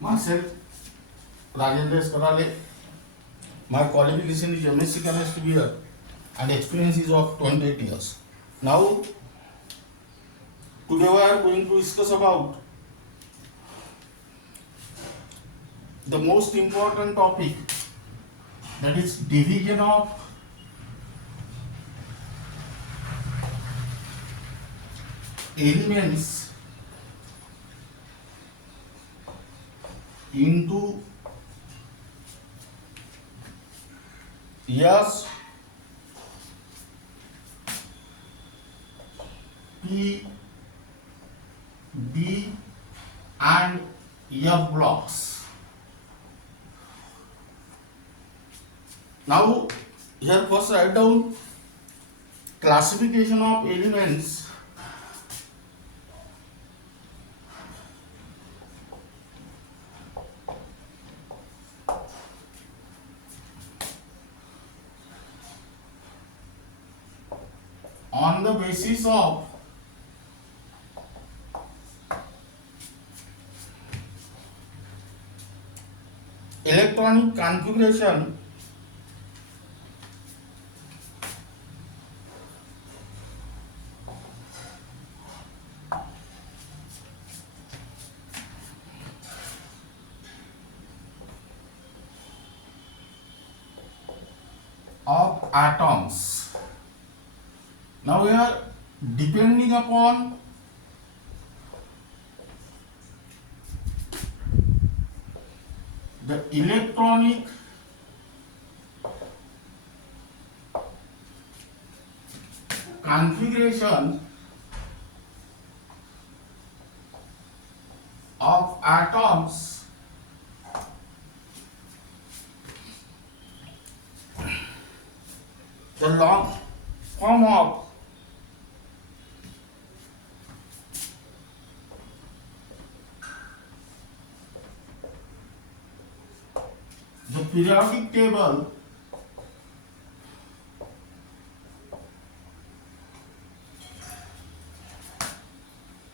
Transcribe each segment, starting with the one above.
Myself, Rajendra Karale. My qualification is MSc Chemistry year and experience is of 28 years. Now, today we are going to discuss about the most important topic, that is division of elements into S, P, D and F blocks. Now here first write down classification of elements on the basis of electronic configuration of atoms. Now we are depending upon the electronic configuration of atoms the long form of the periodic table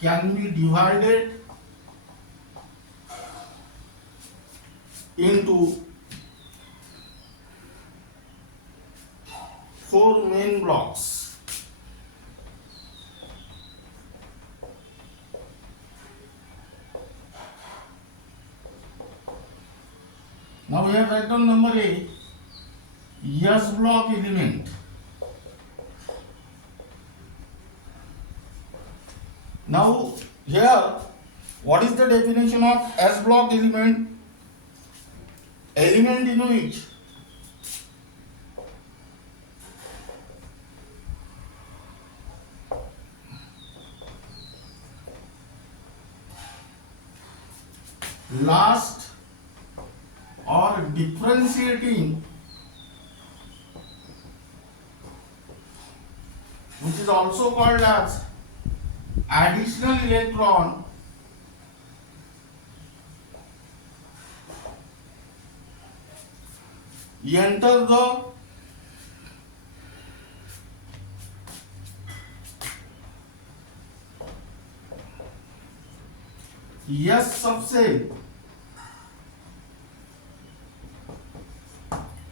can be divided into 4 main blocks. Now we have write down number A, S block element. Now here, what is the definition of S block element? Element in which last or differentiating, which is also called as additional electron, enter the S subset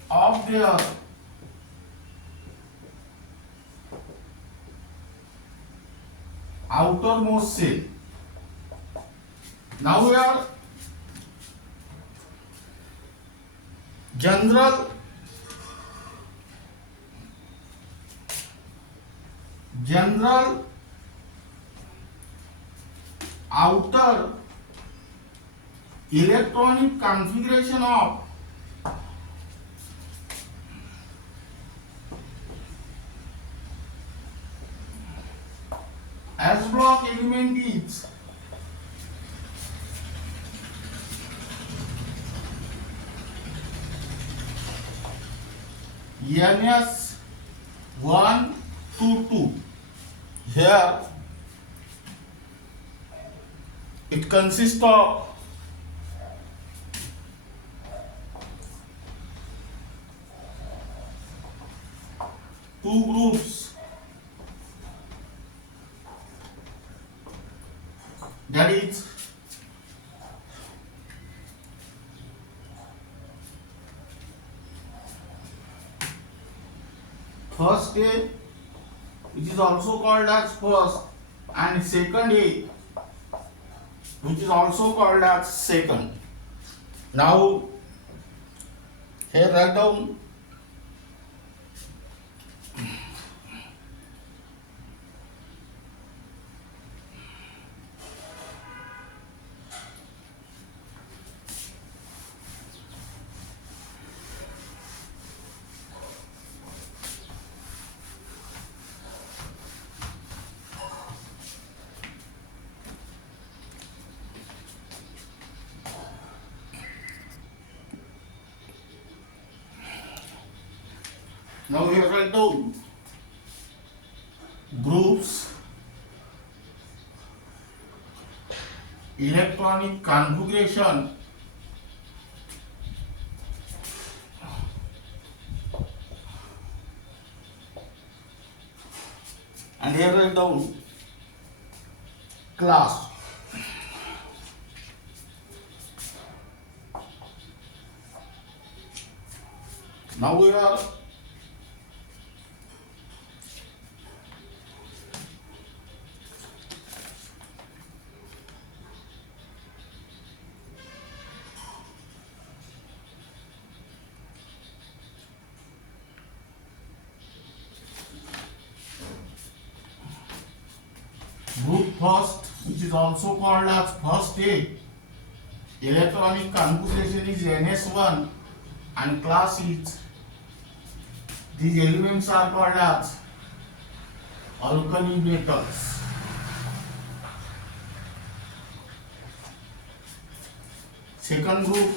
of their outermost shell. Now we are general outer electronic configuration of S block element is NS1 to 2. Here it consists of two groups, that is first A, which is also called as first, and second A, which is also called as second. Now here write down now here write down groups, electronic configuration, and here write down class. Now we are group first, which is also called as first A. Electronic configuration is NS1 and class is, these elements are called as alkali metals. Second group,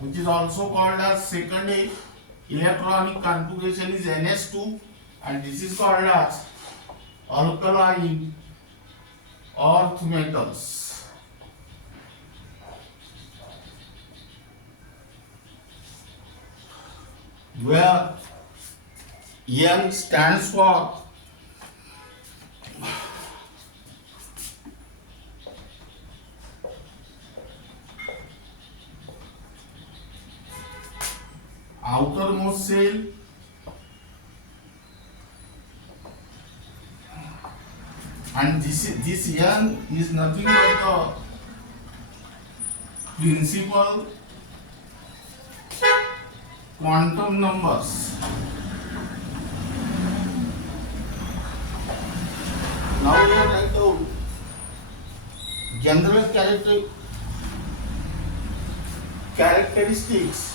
which is also called as second A, electronic configuration is NS2 and this is called as alkaline earth metals. Where N stands for outermost shell, and this N is nothing but the principal quantum numbers. Now we are write down general characteristics.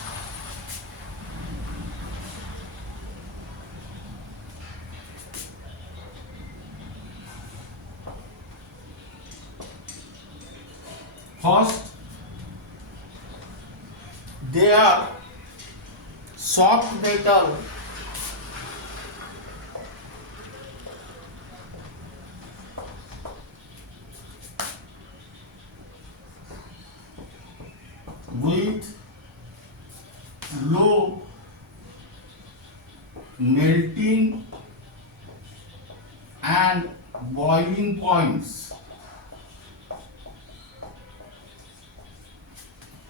First, they are soft metal with low melting and boiling points.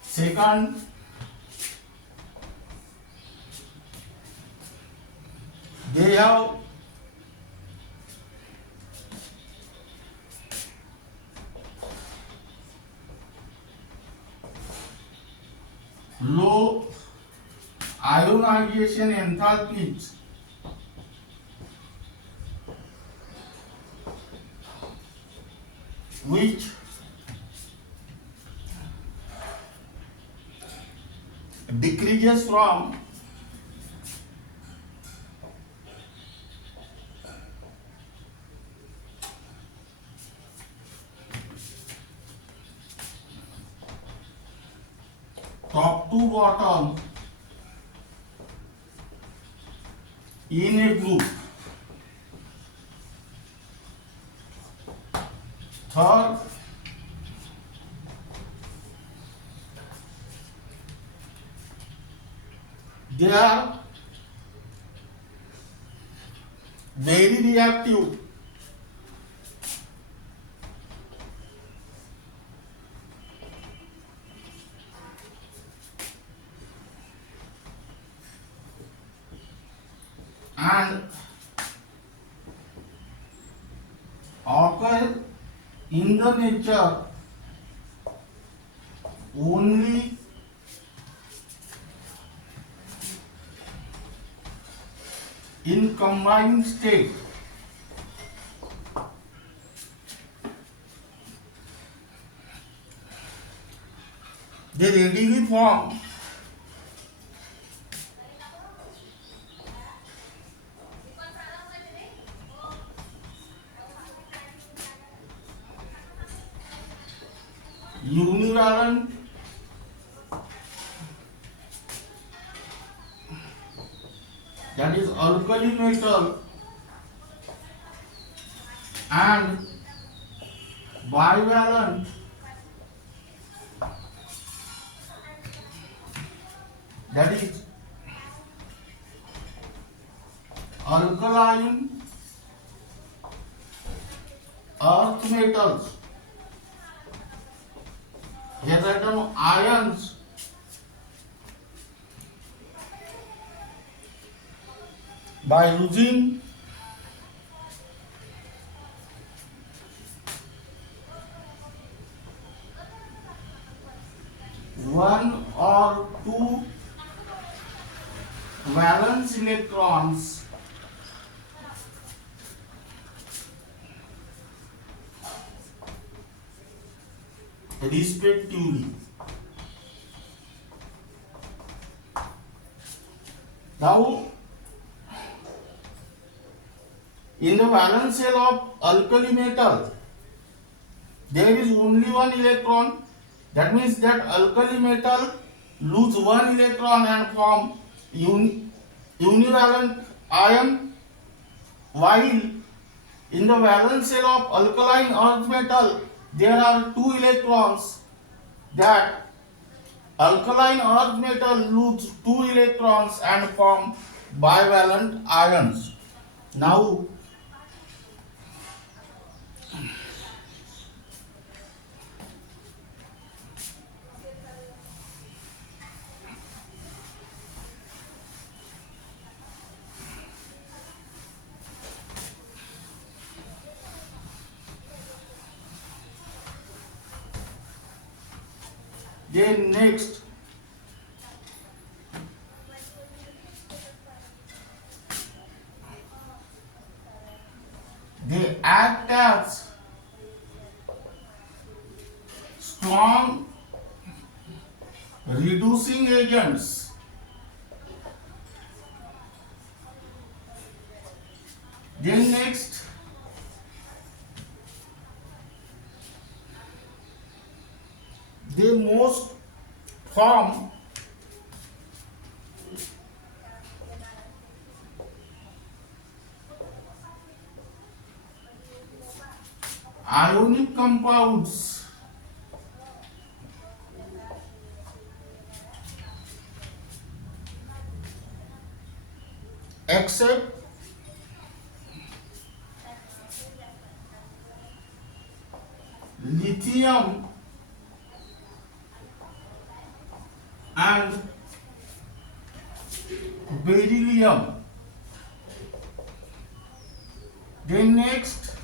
Second, they have low ionization enthalpies which decreases from top to bottom in a group. Third, they are very reactive. and occur in the nature only in combined state. They readily form univalent that is alkali metal and bivalent that is alkaline earth metals. Here written ions by using one or two valence electrons respectively. Now, in the valence shell of alkali metal, there is only one electron. That means that alkali metal lose one electron and form univalent ion, while in the valence shell of alkaline earth metal there are two electrons. That alkaline earth metal lose two electrons and form bivalent ions. Now, then next they act as strong reducing agents. Then next they most form ionic compounds except lithium and beryllium. Then next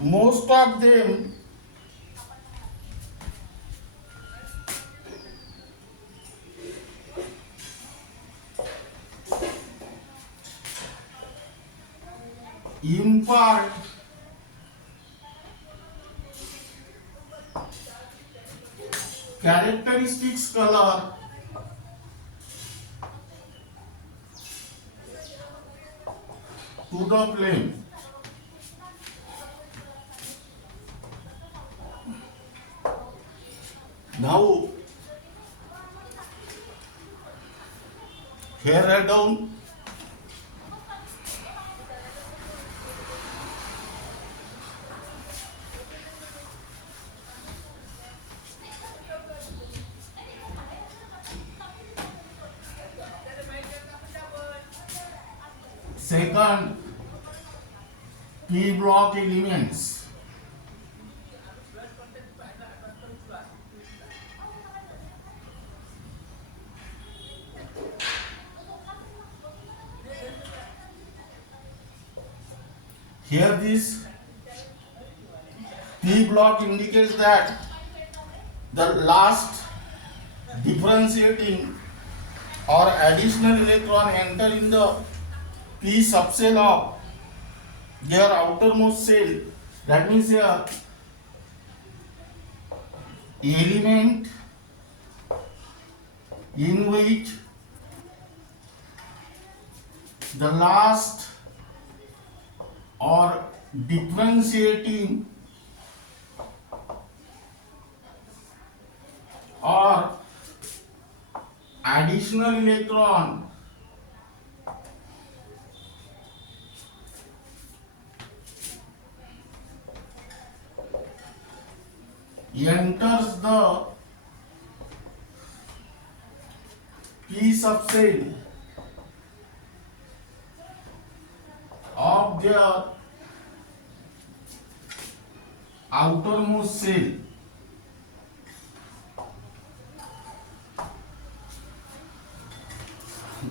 most of them impart characteristics color to the flame. Now here write down second P block elements. Here this P block indicates that the last differentiating or additional electron enter in the P subcell of their outermost cell. That means here element in which the last or differentiating or additional electron enters the P subcell of their outermost cell.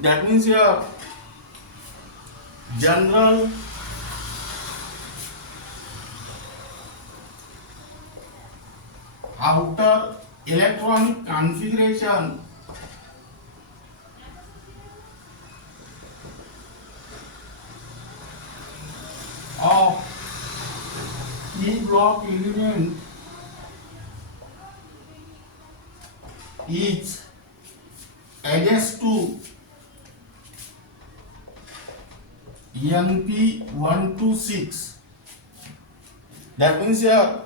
That means here general outer electronic configuration of P block element is NS2 NP126. That means here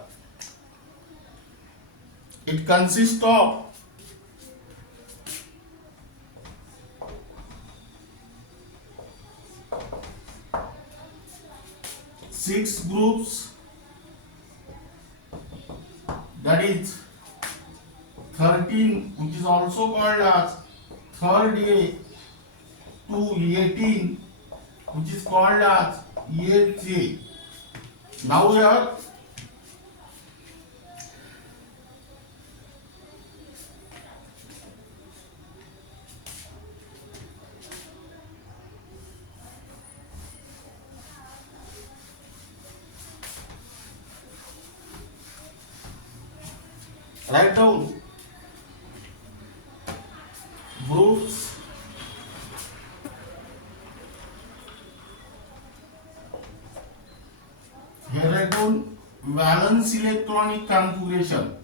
it consists of six groups, that is 13, which is also called as third A, to 18, which is called as iitjee. Now here write down groups here. Write down valence electronic configuration.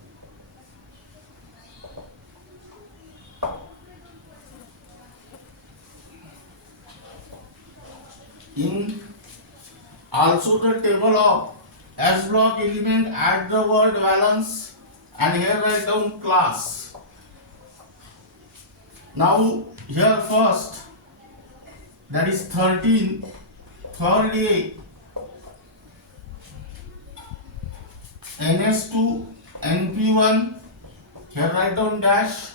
In also the table of S block element, add the word valence and here write down class. Now here first, that is 13, third A, NS2 NP1, here write down dash.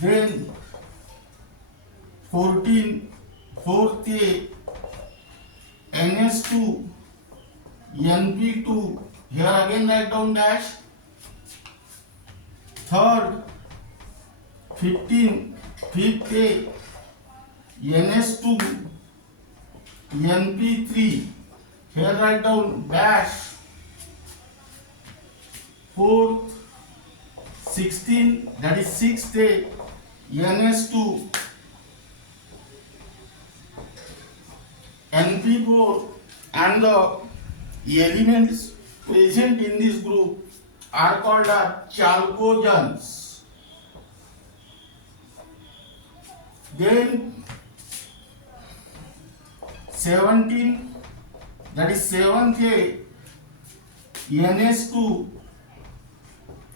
Then 14, fourth A, NS2 NP2, here again write down dash. Third, 15, fifth A, NS2 NP3, here write down dash. Fourth, 16, that is sixth A, NS2 NP4, and the elements present in this group are called as chalcogens. Then 17, that is 7th A, NS2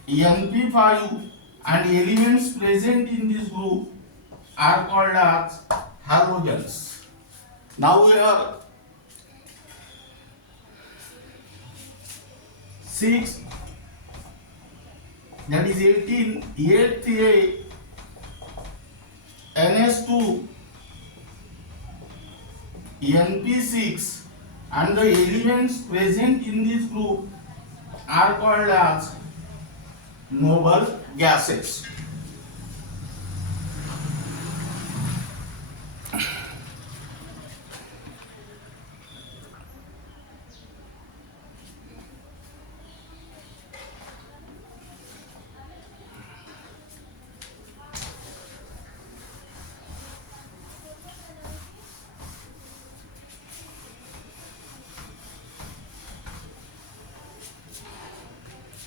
NP5, and elements present in this group are called as halogens. Now we are 6, that is 18, 8th A, NS2 NP6, and the elements present in this group are called as noble gases.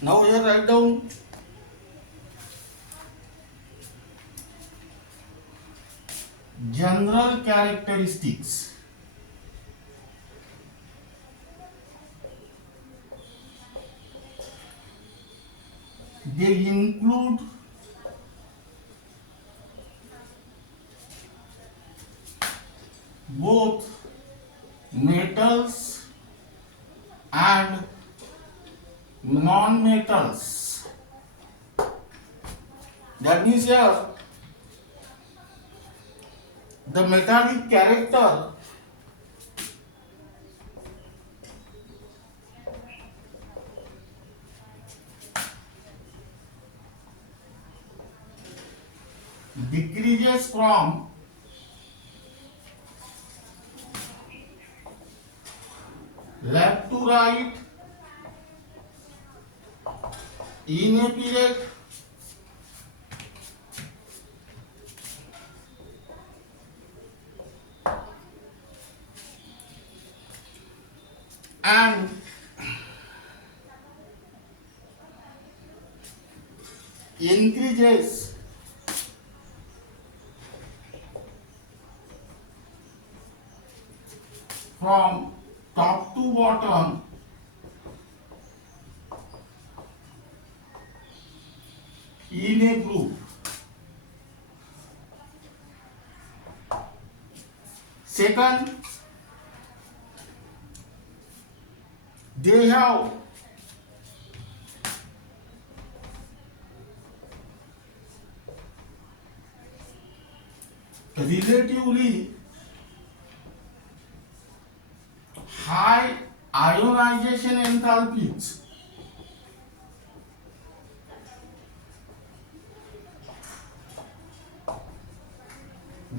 Now here write down general characteristics. They include both metals and non-metals. That means here the metallic character decreases from left to right in a period and increases from top to bottom in a group. Second, they have relatively high ionization enthalpies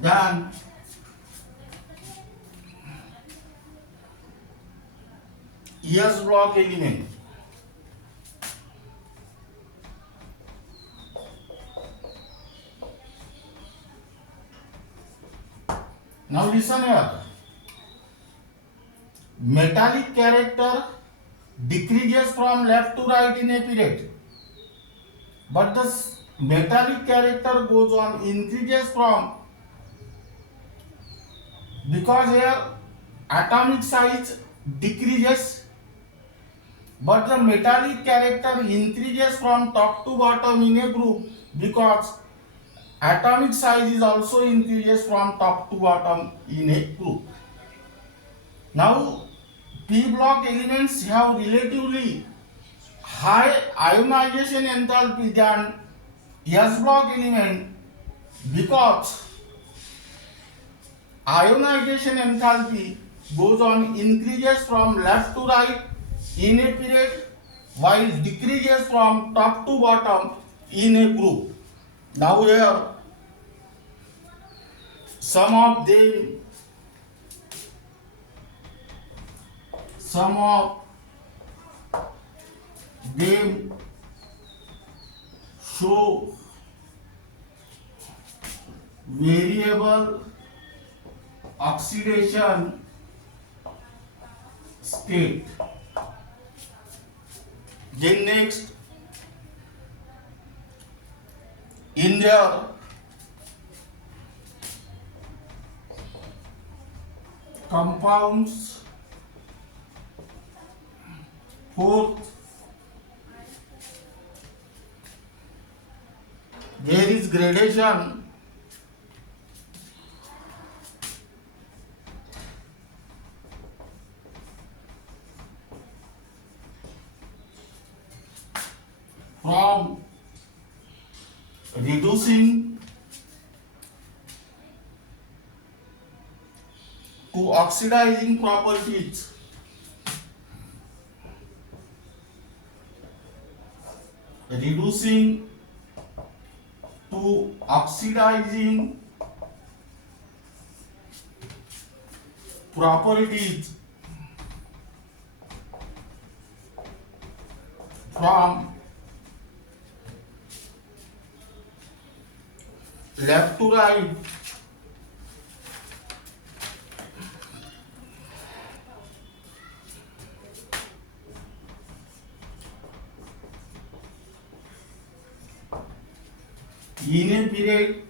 than S block element. Now listen here. Metallic character decreases from left to right in a period, but the metallic character goes on increases from, because here atomic size decreases but the metallic character increases from top to bottom in a group, because atomic size is also increases from top to bottom in a group. Now P block elements have relatively high ionization enthalpy than S block element, because ionization enthalpy goes on increases from left to right in a period while decreases from top to bottom in a group. Now here some of them show variable oxidation state. Then next, in their compounds, fourth, there is gradation from reducing to oxidizing properties. Reducing to oxidizing properties from left to right in a period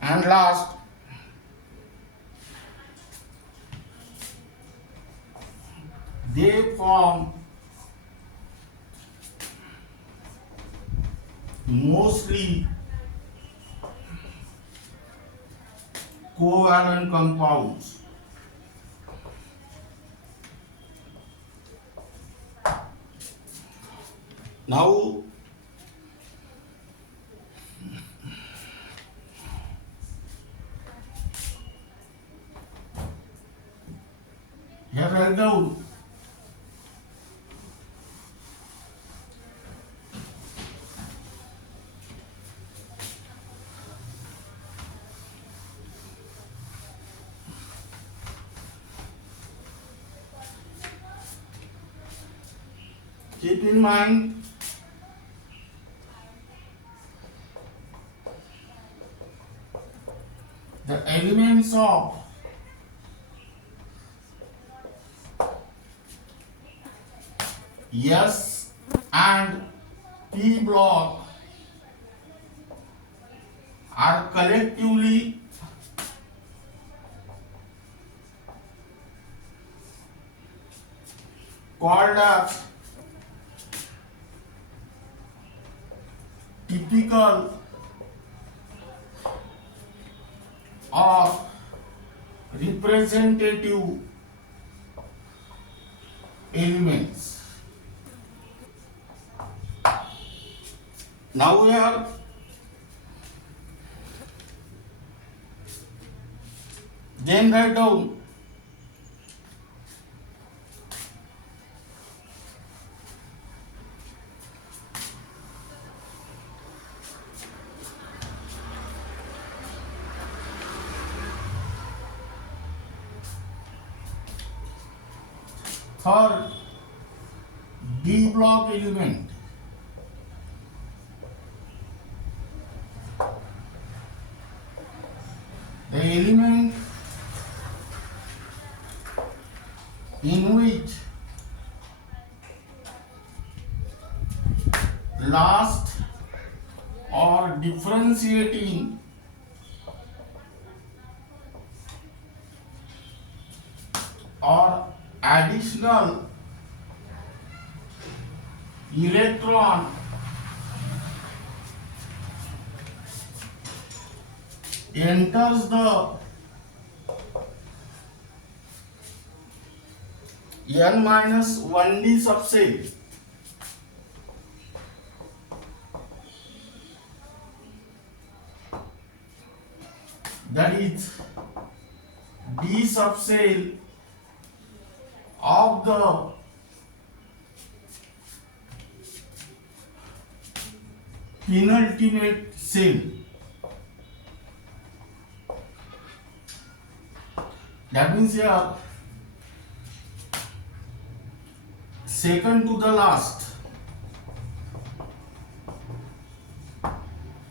and last they form mostly covalent compounds. Now here write down keep in mind the elements of S and P block are collectively called as typical or representative elements. Now here then write down third D block element. The element in which last or differentiating or additional electron enters the n-1d subset, that is D subcell of the penultimate cell. That means here second to the last.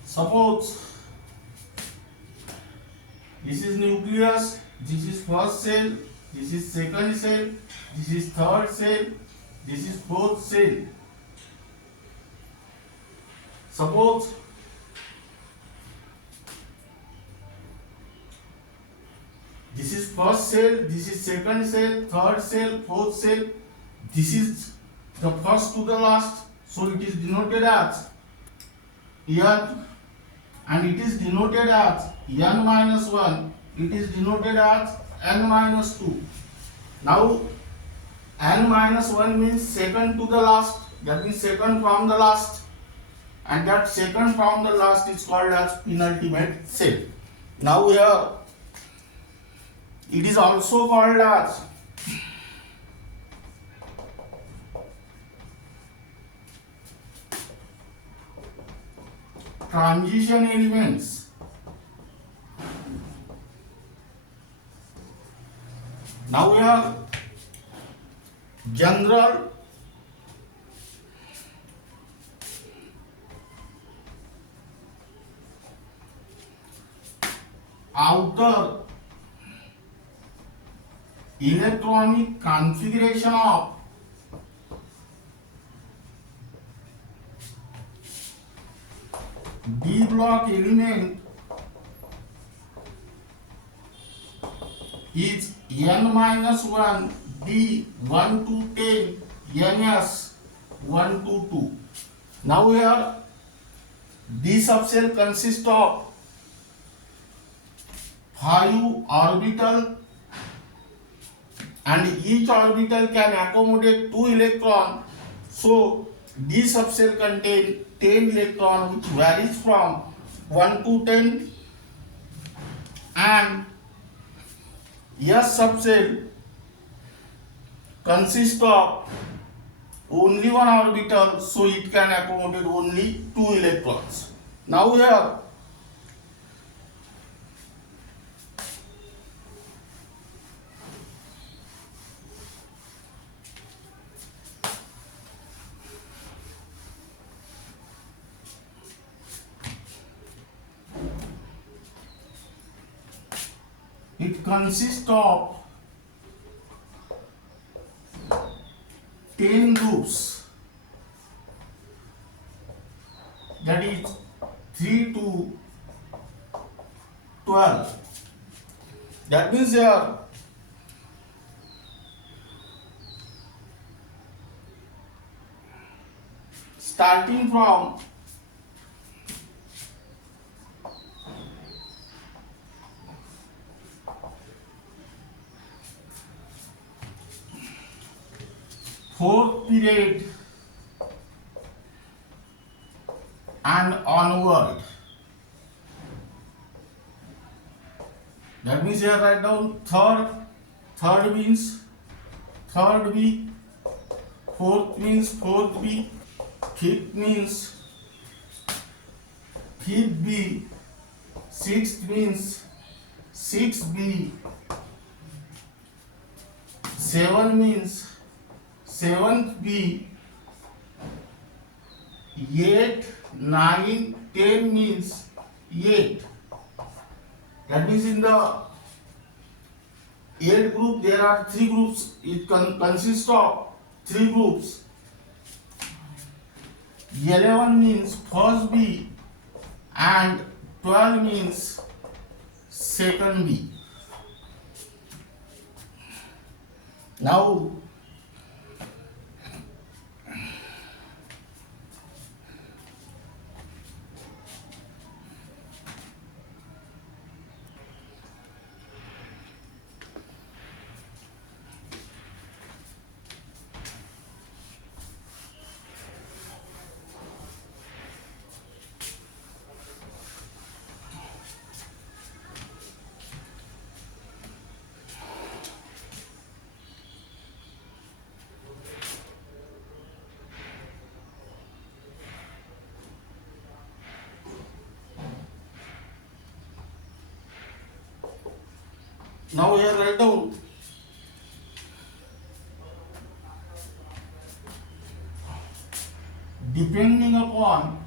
Suppose this is nucleus, this is first cell, this is second cell, this is third cell, this is fourth cell. Suppose this is first cell, this is second cell, third cell, fourth cell. This is the first to the last, so it is denoted as N, and it is denoted as n-1. It is denoted as n-2. Now n-1 means second to the last. That means second from the last, and that second from the last is called as penultimate cell. Now here it is also called as transition elements. Now we have general, outer electronic configuration of D block element is n minus 1 D 1 to 10 ns 1 to 2. Now here D subcell consists of 5 orbital and each orbital can accommodate 2 electrons. So D subcell contains 10 electrons, which varies from 1 to 10, and S subcell consists of only one orbital, so it can accommodate only 2 electrons. Now here it consists of 10 groups, that is 3 to 12. That means here starting from fourth period and onward. That means here write down third means third B, fourth means fourth B, fifth means fifth B, sixth means sixth B, seven means seventh B, 8, 9, 10 means 8. That means in the 8 group there are 3 groups. It consists of 3 groups. 11 means first B and 12 means second B. Now here write down depending upon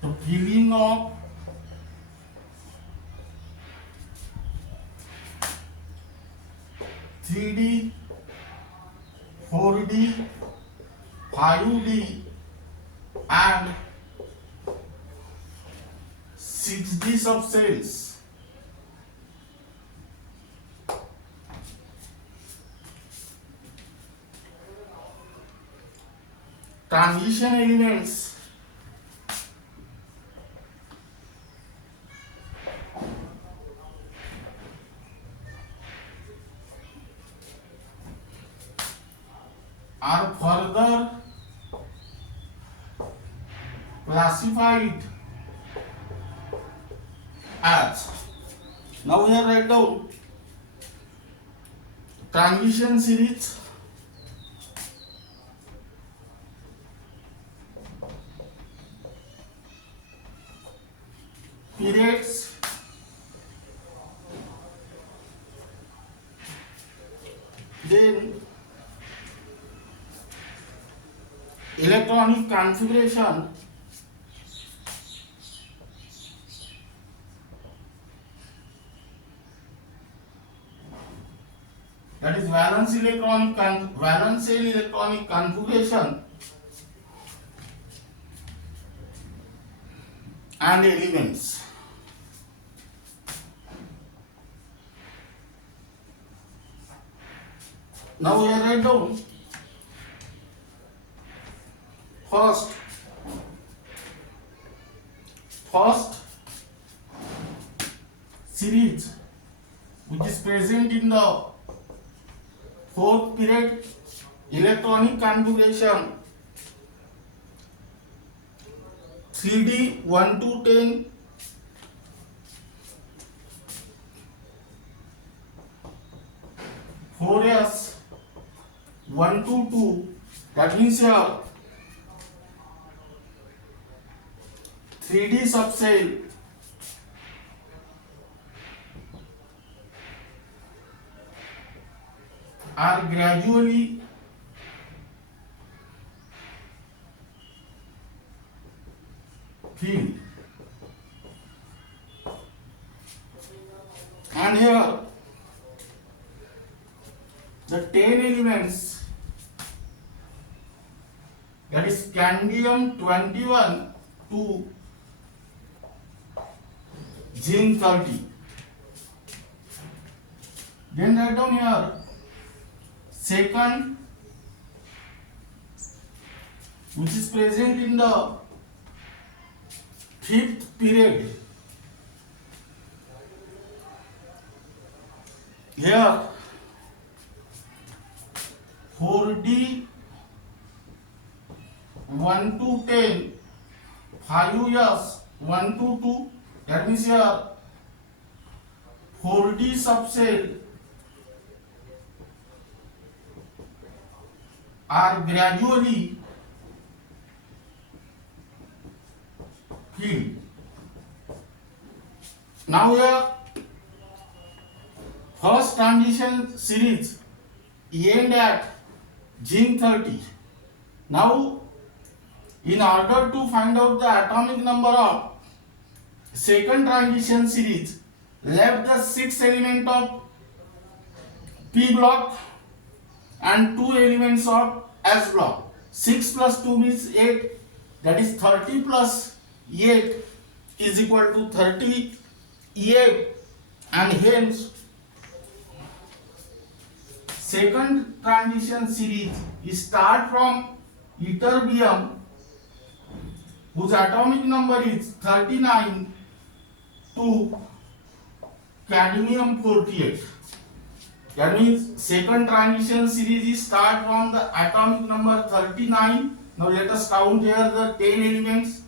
the filling of (3D), 4D, 5D and 6D subcells, transition elements are further classified as, now here write down transition series, periods, then electronic configuration, that is valence shell electronic configuration, and elements. Now we write down first series which is present in the fourth period electronic configuration 3D 1 to 10, four S 1 to 2, that means here 3D subcell are gradually filled, and here the 10 elements, that is scandium 21 to zinc 30. Then write down here second, which is present in the fifth period. Here 4D 1 to 10, 5S 1 to 2, that means here 4D subcell are gradually filled. Now here first transition series end at zinc 30. Now in order to find out the atomic number of second transition series, left the 6 element of P block and 2 elements of S block. 6 plus 2 means 8, that is 30 plus 8 is equal to 38, and hence second transition series start from ytterbium, whose atomic number is 39, to cadmium 48. That means second transition series start from the atomic number 39. Now let us count here the 10 elements.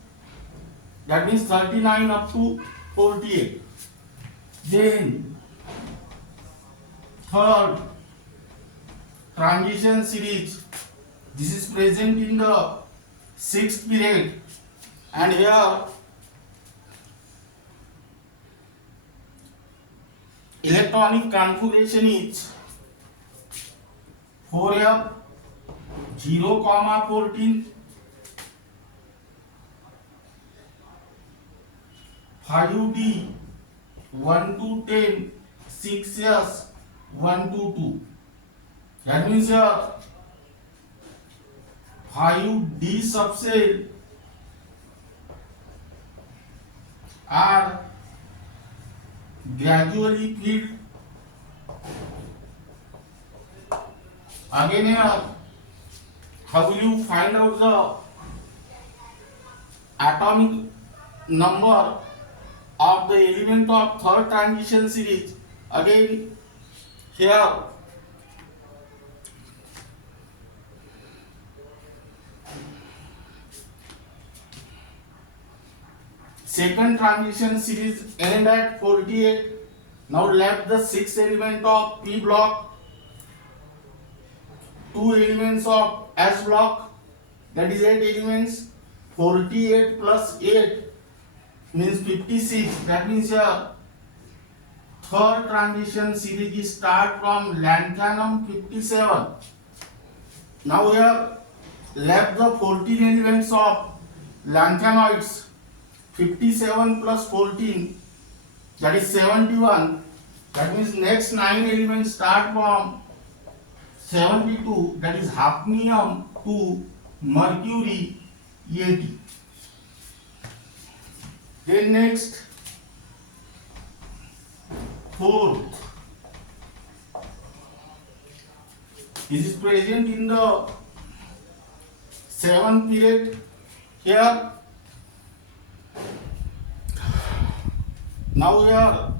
That means 39 up to 48. Then third transition series, this is present in the sixth period, and here electronic configuration is 4F 0, 14, 5D 1 to 10, 6S 1 to 2. That means here 5D subcell are gradually filled. Again here, how will you find out the atomic number of the element of third transition series? Again here second transition series end at 48. Now left the 6 element of P block, 2 elements of S block, that is 8 elements. 48 plus 8 means 56. That means here third transition series start from lanthanum 57. Now here left the 14 elements of lanthanoids. 57 plus 14, that is 71. That means next 9 elements start from 72, that is hafnium to mercury 80. Then next, fourth, this is present in the 7th period here. Now here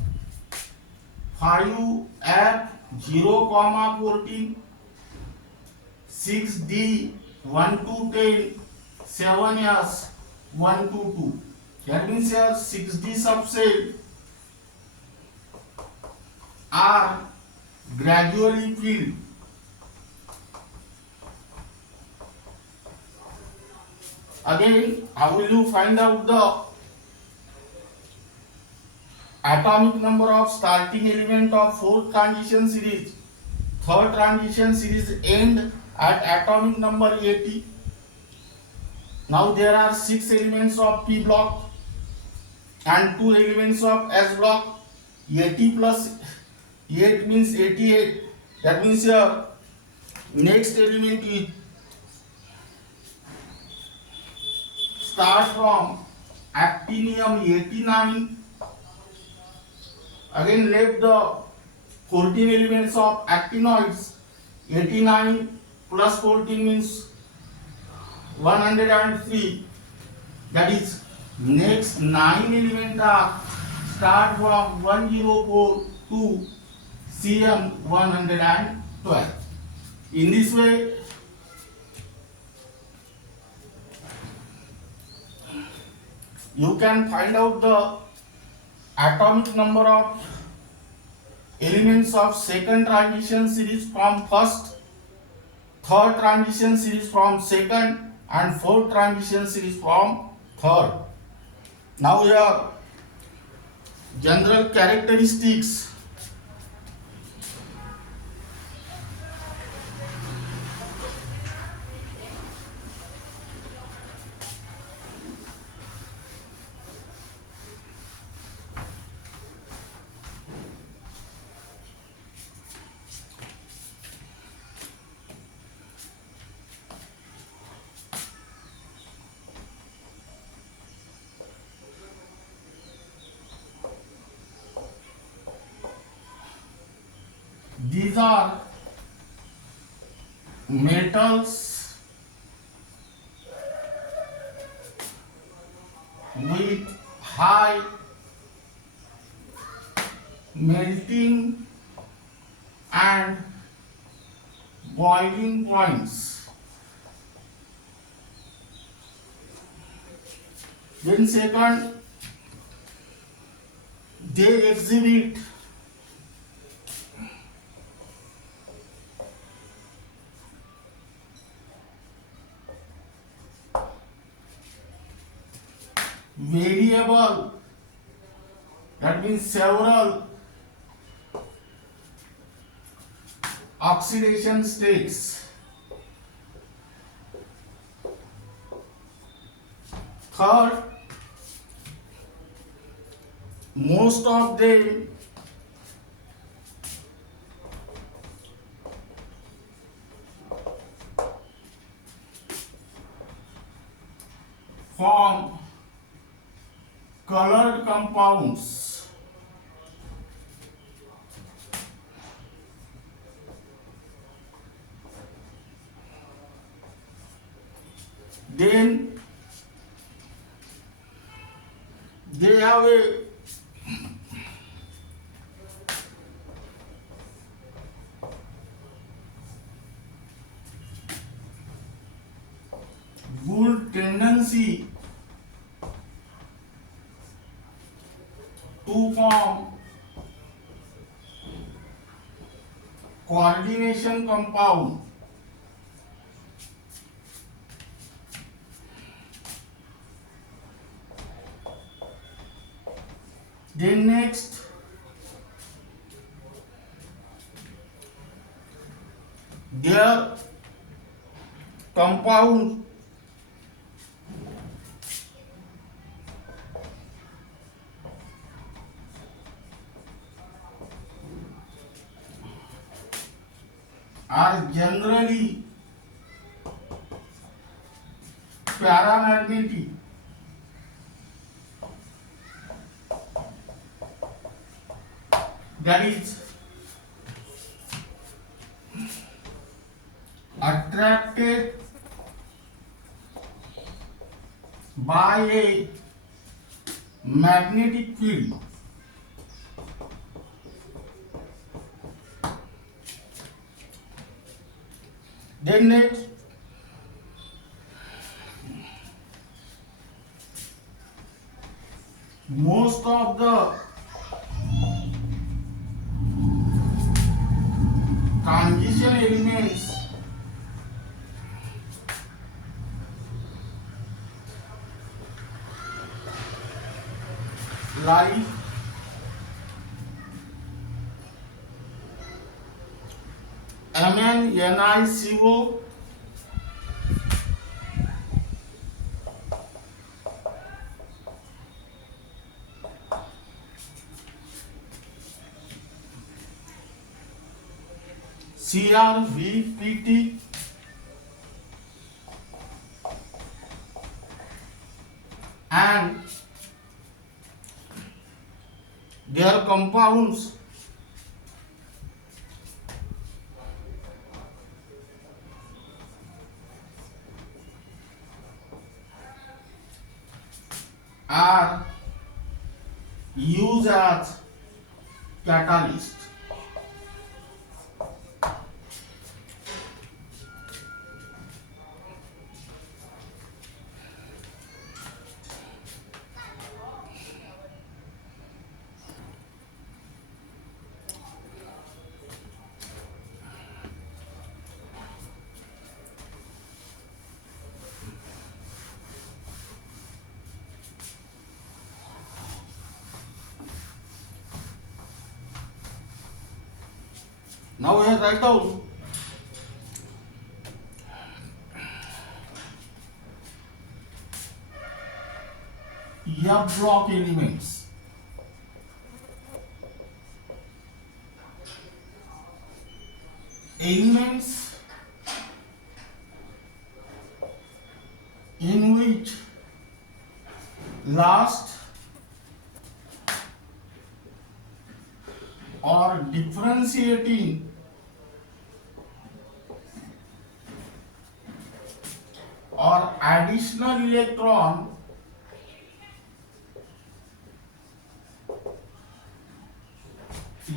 5F 0,14, 6D 1 to 10, 7S 1 to 2. That means here 6D subset are gradually filled. Again, how will you find out the atomic number of starting element of fourth transition series? Third transition series end at atomic number 80. Now there are 6 elements of P block and 2 elements of S block. 80 plus 8 means 88. That means here next element is start from actinium 89. Again left the 14 elements of actinoids. 89 plus 14 means 103. That is next 9 elements are start from 104 to Cm 112. In this way, you can find out the atomic number of elements of second transition series from first, third transition series from second, and fourth transition series from third. Now here general characteristics. These are metals with high melting and boiling points. Then second, they exhibit variable, that means several oxidation states. Third, most of them form colored compounds. Then they have a good tendency to form coordination compound. Then next, their compound are generally paramagnetic. that is attracted by a magnetic field. Then next, most of the transition elements like MnNiCO, CrVPT, and their compounds are used as catalyst. Now we have write down F block elements. Elements in which last or differentiating or additional electron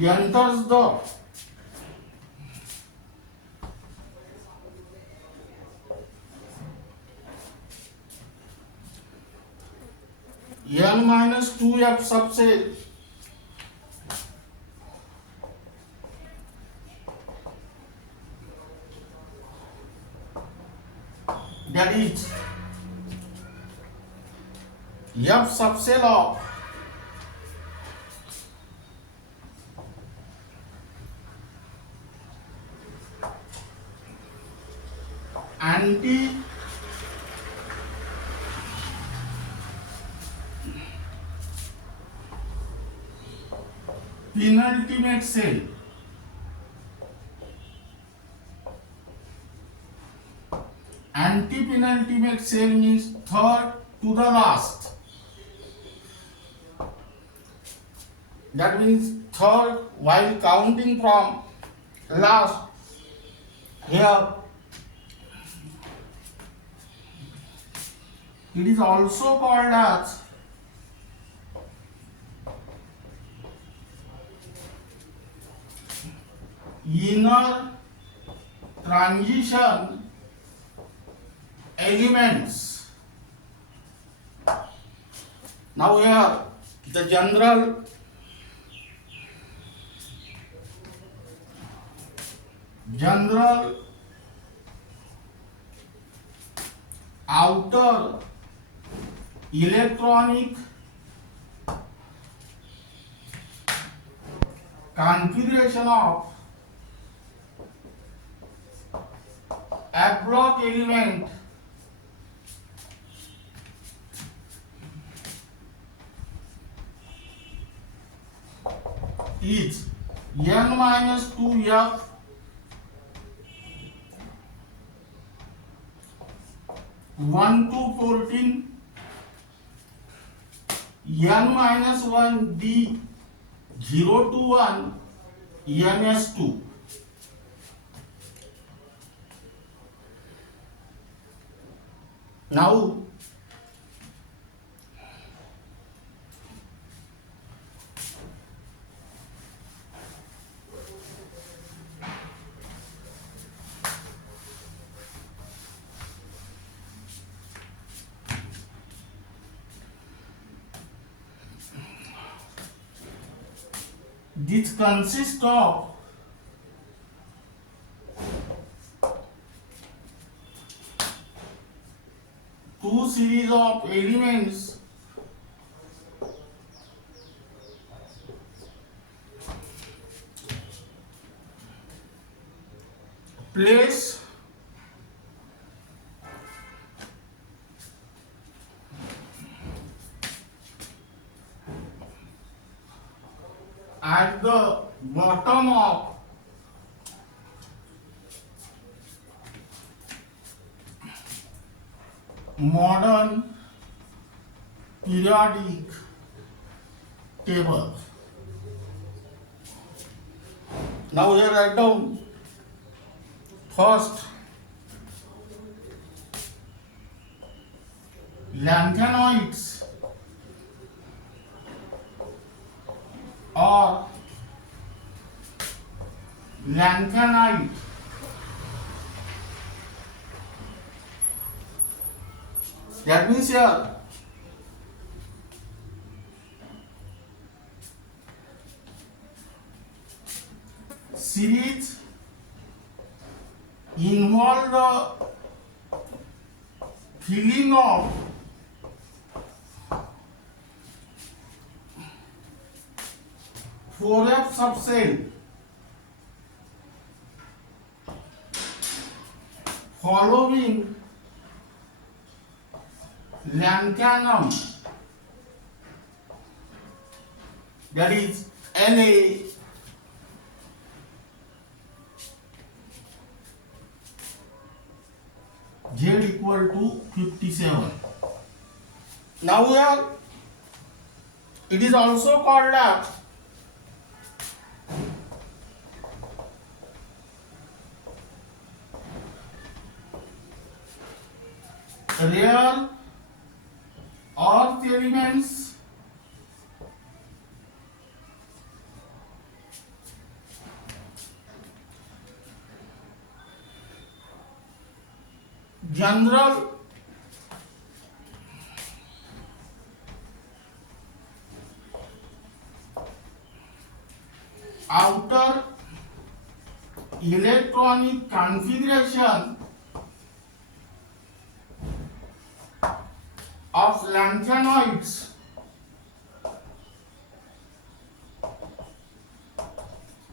enters the N-2F subset that is F subcell of anti penultimate cell. Anti-penultimate cell means third to the last. That means third while counting from last. Here it is also called as inner transition elements. Now here the general outer electronic configuration of F block element is N-2F (1 to 14), N-1D (0 to 1), NS2. Now this consists of two series of elements placed at the bottom of modern periodic table. Now here write down first lanthanoids or lanthanide that means here series involve the filling of four F subcell following lanthanum, that is Na, Z equal to 57. Now here it is also called as rare earth elements general outer electronic configuration of lanthanoids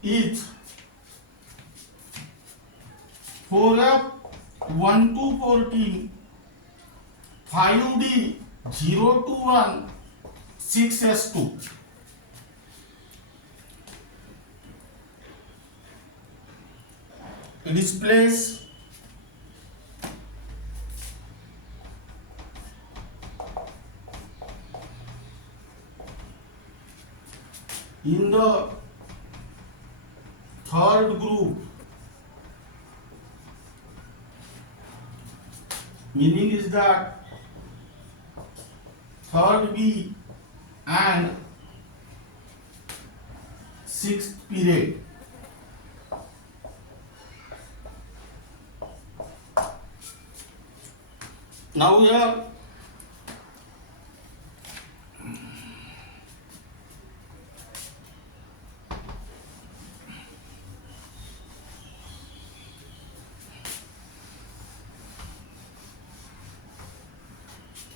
is 4F1214 5D021 6S2. It is placed in the third group, meaning is that third B and sixth period. Now here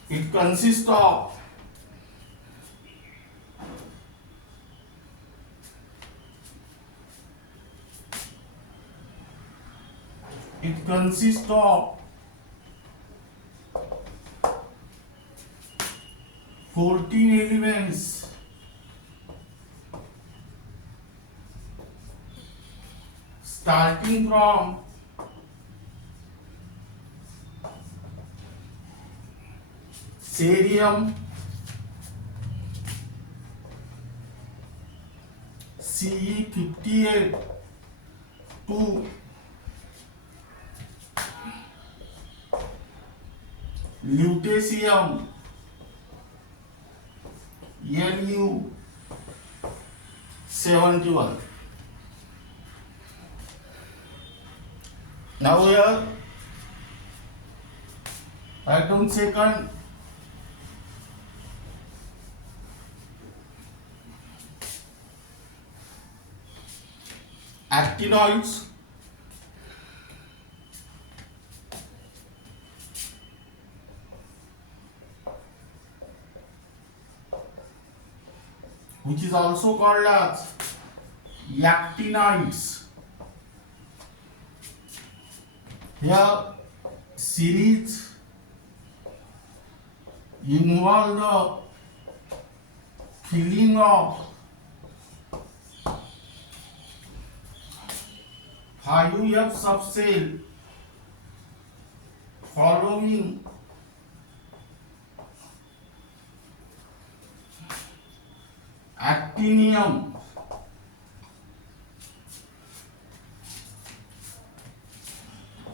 it consists of it consists of 14 elements starting from cerium, Ce58 to lutetium Lu71. Now here write down second actinoids, which is also called as actinoids. Here series involve the filling of 5F subcell following actinium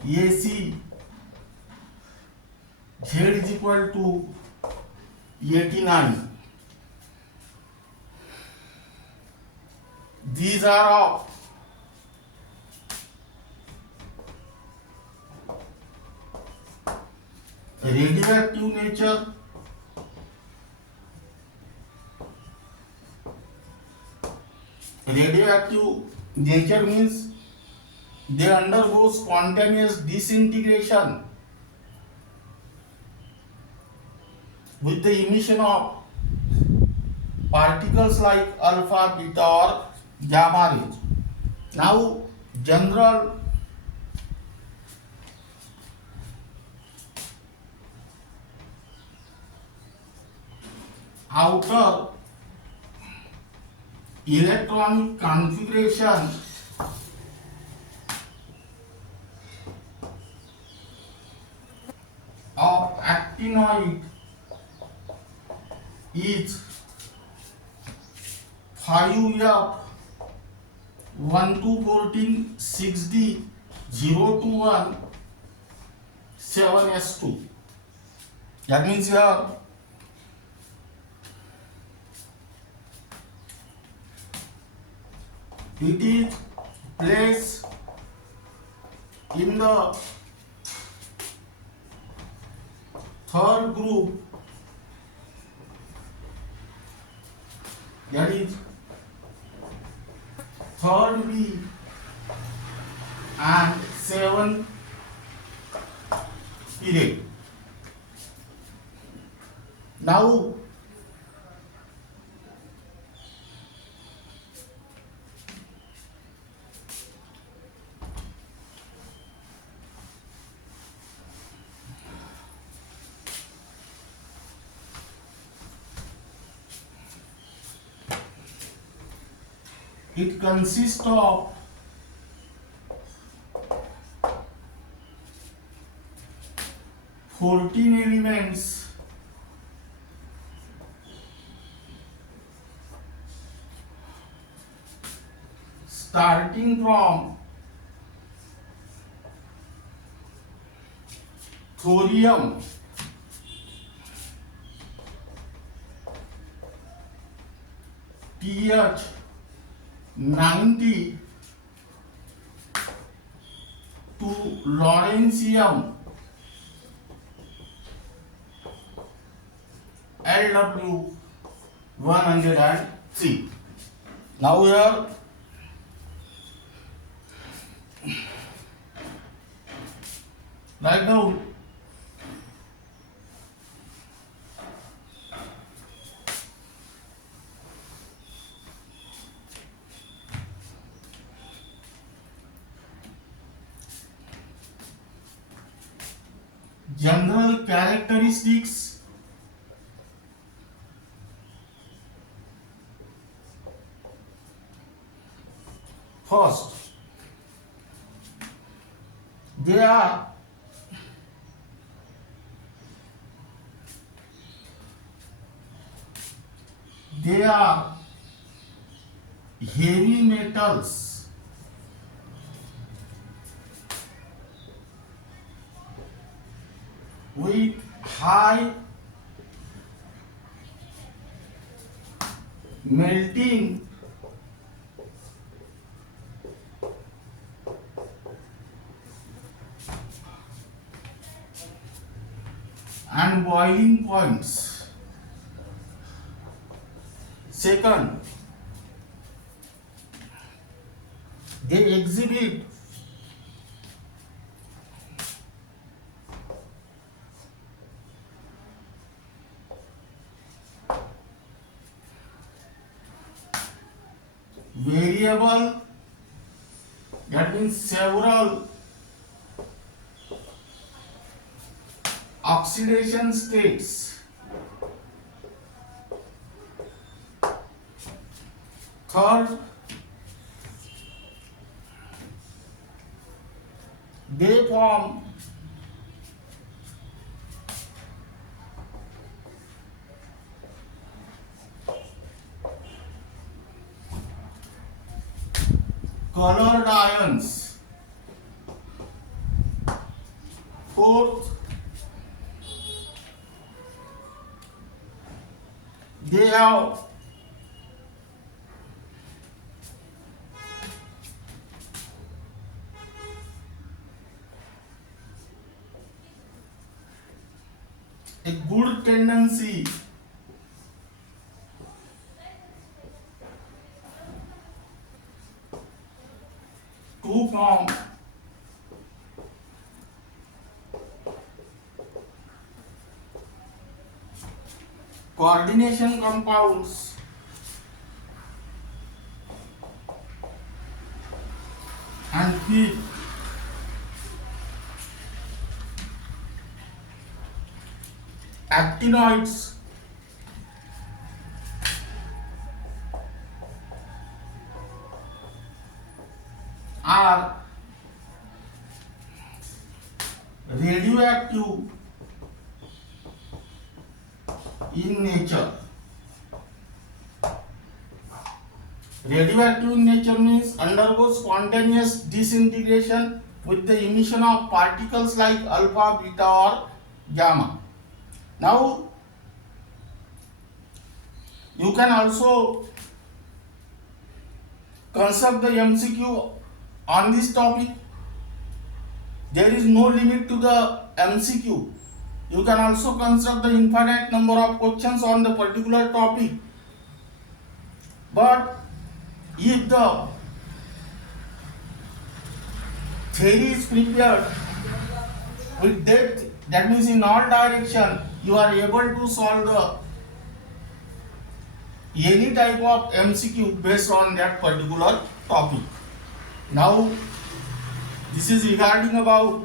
AC Z is equal to 89. These are of radioactive nature. Radioactive nature means they undergo spontaneous disintegration with the emission of particles like alpha, beta or gamma rays. Now, general outer electronic configuration of actinoid is 5F 1214 6D 021 7s2. That means here it is placed in the third group, that is third B and 7th period. Now it consists of 14 elements starting from thorium, pH 90 to lawrencium, Lw 103. Now here write down general characteristics first. They are heavy metals with high melting and boiling points. Second, they exhibit variable, that means several oxidation states. Third, they form colored ions. Fourth, they have a good tendency to form coordination compounds and fifth, actinoids are radioactive in nature. Radioactive in nature means undergoes spontaneous disintegration with the emission of particles like alpha, beta or gamma. Now, you can also construct the MCQ on this topic. There is no limit to the MCQ. You can also construct the infinite number of questions on the particular topic. But if the theory is prepared with depth, that means in all direction, you are able to solve any type of MCQ based on that particular topic. Now, this is regarding about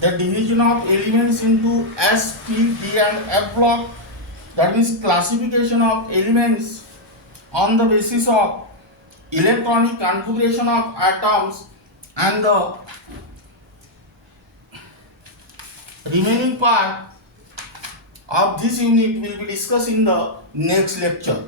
the division of elements into S, P, D and F block, that means classification of elements on the basis of electronic configuration of atoms, and the remaining part of this unit will be discussed in the next lecture.